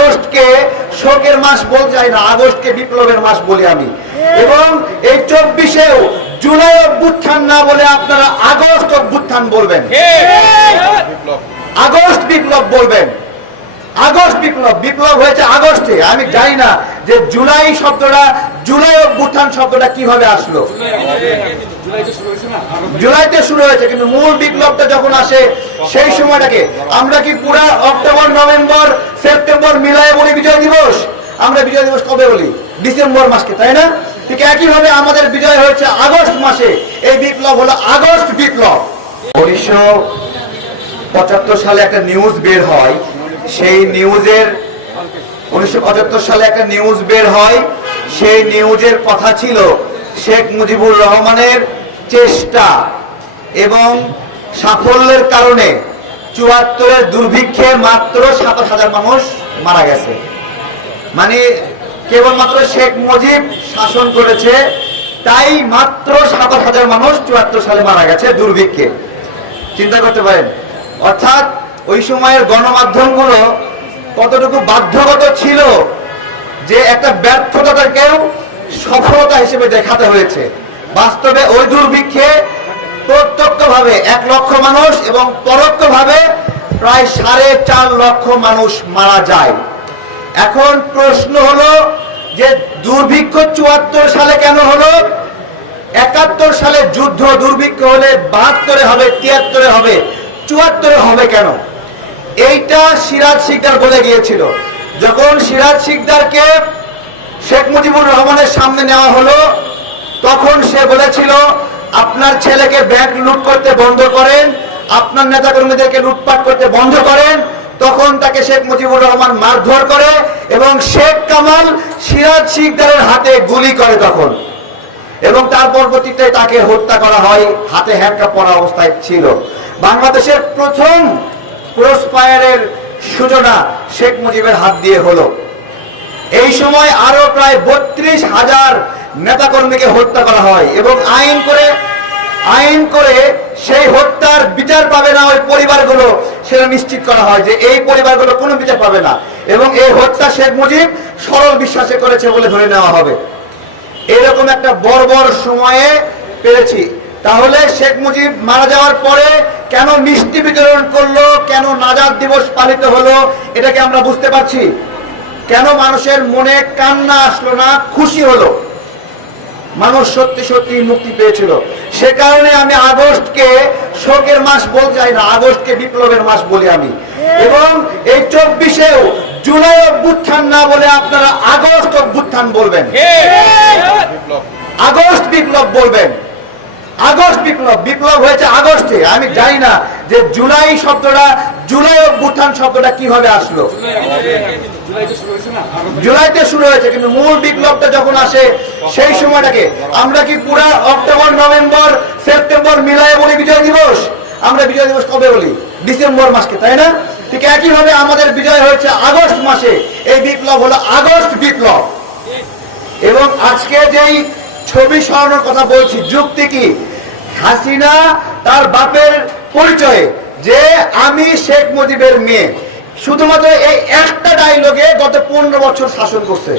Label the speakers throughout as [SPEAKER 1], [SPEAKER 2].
[SPEAKER 1] আগস্টকে শোকের মাস বলতে চাই না আগস্টকে বিপ্লবের মাস বলি আমি। এবং এই চব্বিশেও জুলাই অভ্যুত্থান না বলে আপনারা আগস্ট অভ্যুত্থান বলবেন। আগস্ট বিপ্লব বলবেন। আগস্ট বিপ্লব বিপ্লব হয়েছে আগস্টে। আমি জানি না যে জুলাই শব্দটা, জুলাই অভ্যুত্থান শব্দটা কীভাবে আসলো। জুলাইতে শুরু হয়েছে, কিন্তু মূল বিপ্লবটা যখন আসে, সেই সময়টাকে আমরা কি পুরা অক্টোবর, নভেম্বর, সেপ্টেম্বর মিলায় বলি বিজয় দিবস? আমরা বিজয় দিবস কবে বলি? ডিসেম্বর মাসকে, তাই না? ঠিক একইভাবে আমাদের বিজয় হয়েছে আগস্ট মাসে। এই বিপ্লব হলো আগস্ট বিপ্লব। উনিশশো পঁচাত্তর সালে একটা নিউজ বের হয় সেই নিউজের উনিশশো পঁচাত্তর সালে একটা নিউজ বের হয়। সেই নিউজের কথা ছিল শেখ মুজিবুর রহমানের চেষ্টা এবং সাফল্যের কারণে চুয়াত্তরের দুর্ভিক্ষে মাত্র সাতাশ হাজার মানুষ মারা গেছে। মানে কেবলমাত্র শেখ মুজিব শাসন করেছে, তাই মাত্র সাতাশ হাজার মানুষ চুয়াত্তর সালে মারা গেছে দুর্ভিক্ষে। চিন্তা করতে পারেন। অর্থাৎ ওই সময়ের গণমাধ্যমগুলো কতটুকু বাধ্যগত ছিল যে একটা ব্যর্থতাকেও সফলতা হিসেবে দেখাতে হয়েছে। বাস্তবে ওই দুর্ভিক্ষে প্রত্যক্ষভাবে এক লক্ষ মানুষ এবং পরোক্ষভাবে প্রায় সাড়ে চার লক্ষ মানুষ মারা যায়। এখন প্রশ্ন হলো যে দুর্ভিক্ষ চুয়াত্তর সালে কেন হলো? একাত্তর সালে যুদ্ধ দুর্ভিক্ষ হলে বাহাত্তরে হবে, তিয়াত্তরে হবে, চুয়াত্তরে হবে কেন? এইটা সিরাজ শিকদার বলে গিয়েছিল। যখন সিরাজ শিকদারকে শেখ মুজিবুর রহমানের সামনে নেওয়া হলো, তখন সে বলেছিল, আপনার ছেলেকে ব্যাংক লুট করতে বন্ধ করেন, আপনার নেতাকর্মীদেরকে লুটপাট করতে বন্ধ করেন। তখন তাকে শেখ মুজিবুর রহমান মারধর করে এবং শেখ কামাল সিরাজ শিকদারের হাতে গুলি করে তখন। এবং তার পরবর্তীতে তাকে হত্যা করা হয়, হাতে হ্যান্ডকাপ পরা অবস্থায় ছিল। বাংলাদেশের প্রথম ক্রস ফায়ারের সূচনা শেখ মুজিবের হাত দিয়ে হলো। এই সময় আরও প্রায় বত্রিশ হাজার নেতাকর্মীকে হত্যা করা হয় এবং আইন করে আইন করে সেই হত্যার বিচার পাবে না ওই পরিবারগুলো, সেটা নিশ্চিত করা হয় যে এই পরিবারগুলো কোনো বিচার পাবে না। এবং এই হত্যা শেখ মুজিব সরল বিশ্বাসে করেছে বলে ধরে নেওয়া হবে। এরকম একটা বর্বর সময়ে পেরেছি। তাহলে শেখ মুজিব মারা যাওয়ার পরে কেন মিষ্টি বিতরণ করল? কেন নাজাদ দিবস পালিত হলো? এটাকে আমরা বুঝতে পারছি। কেন মানুষের মনে কান্না আসলো না? খুশি হলো। মানুষ সত্যি সত্যি মুক্তি পেয়েছিল। সে কারণে আমি আগস্টকে শোকের মাস বলতে চাই না আগস্টকে বিপ্লবের মাস বলি আমি। এবং এই চব্বিশেও জুলাই অভ্যুত্থান না বলে আপনারা আগস্ট অভ্যুত্থান বলবেন। আগস্ট বিপ্লব বলবেন। আগস্ট বিপ্লব বিপ্লব হয়েছে আগস্টে। আমি জানি না যে জুলাই শব্দটা, জুলাই অভ্যুত্থান শব্দটা কীভাবে আসলো। জুলাইতে শুরু হয়েছে, কিন্তু মূল বিপ্লবটা যখন আসে, সেই সময়টাকে আমরা কি পুরা অক্টোবর, নভেম্বর, সেপ্টেম্বর মিলায় বলি বিজয় দিবস? আমরা বিজয় দিবস কবে বলি? ডিসেম্বর মাসকে, তাই না? ঠিক একইভাবে আমাদের বিজয় হয়েছে আগস্ট মাসে। এই বিপ্লব হলো আগস্ট বিপ্লব। এবং আজকে যেই ছবি সরানোর কথা বলছি, যুক্তি কি? হাসিনা তার বাপের পরিচয়ে যে আমি শেখ মুজিবের মেয়ে। শুধুমাত্র এই একটা ডায়লগে গত পনেরো বছর শাসন করছে।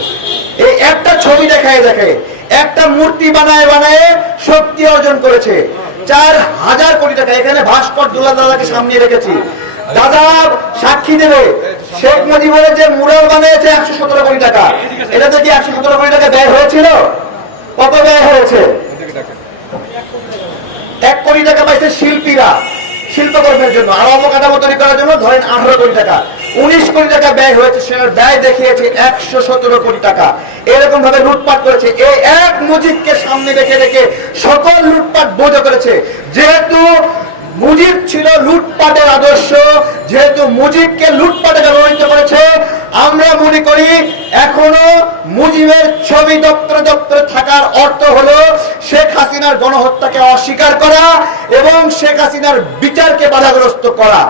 [SPEAKER 1] এই একটা ছবি দেখায় দেখে, একটা মূর্তি বানায় বানায় শক্তি অর্জন করেছে। চার হাজার কোটি টাকা এখানে ভাস্কর দুলা দাদাকে সামনে রেখেছি। দাদা সাক্ষী দেবে, শেখ মুজিবের যে মুরাল বানিয়েছে একশো সতেরো কোটি টাকা। এটাতে কি একশো সতেরো কোটি টাকা ব্যয় হয়েছিল? কত ব্যয় হয়েছে? এক কোটি টাকা পাইছে শিল্পীরা শিল্পকর্মের জন্য, আর অবকাঠামো তৈরি করার জন্য ধরেন আঠারো কোটি টাকা। উনিশ কোটি টাকা ব্যয় হয়েছে সেটার ব্যয় দেখিয়েছে একশো সতেরো কোটি টাকা। এরকম ভাবে লুটপাট করেছে। এই এক মুজিবকে সামনে রেখে রেখে সকল লুটপাট বোঝ করেছে। যেহেতু মুজিব ছিল লুটপাটের আদর্শ, যেহেতু মুজিবকে লুটপাটে ব্যবহৃত করেছে আমরা মনে করি এখনও মুজিবের ছবি দপ্তর দপ্তর থাকার অর্থ হলো শেখ হাসিনার গণহত্যাকে অস্বীকার করা এবং শেখ হাসিনার বিচারকে বাধাগ্রস্ত করা।